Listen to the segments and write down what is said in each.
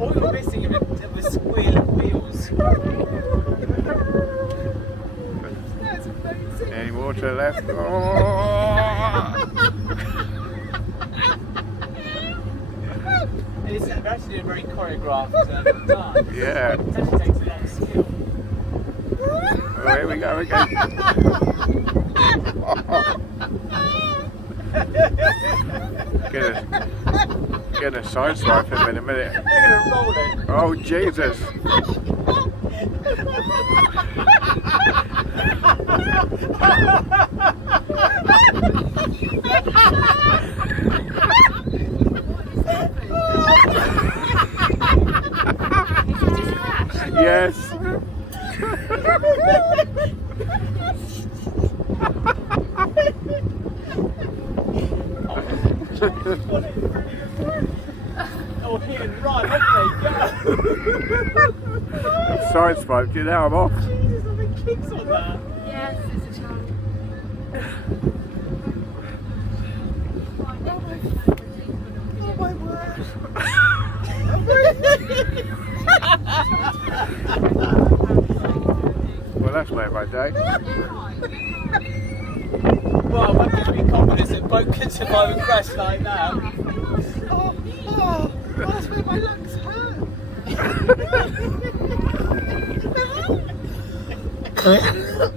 All you're missing is a squeal of wheels. That's amazing. Any more to the left? Oh. It's actually a very choreographed dance. Yeah. It actually takes a lot of skill. Oh, here we go again. Gonna sideswipe him in a minute. They're going to roll it. Oh, Jesus. Yes. Oh, here and right, off they go. Sideswiped you, now I'm off. Jesus, I'm in kicks on that. Yes, it's a challenge. Oh my word. Well, that's made my day. Well, that gives me confidence that boat can survive a crash like that. That's where my lungs hurt. The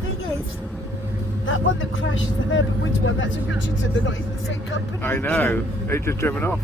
thing is, that one that crashed, the Herbert Woods one, that's a Richardson, they're not even the same company. I know. They just driven off.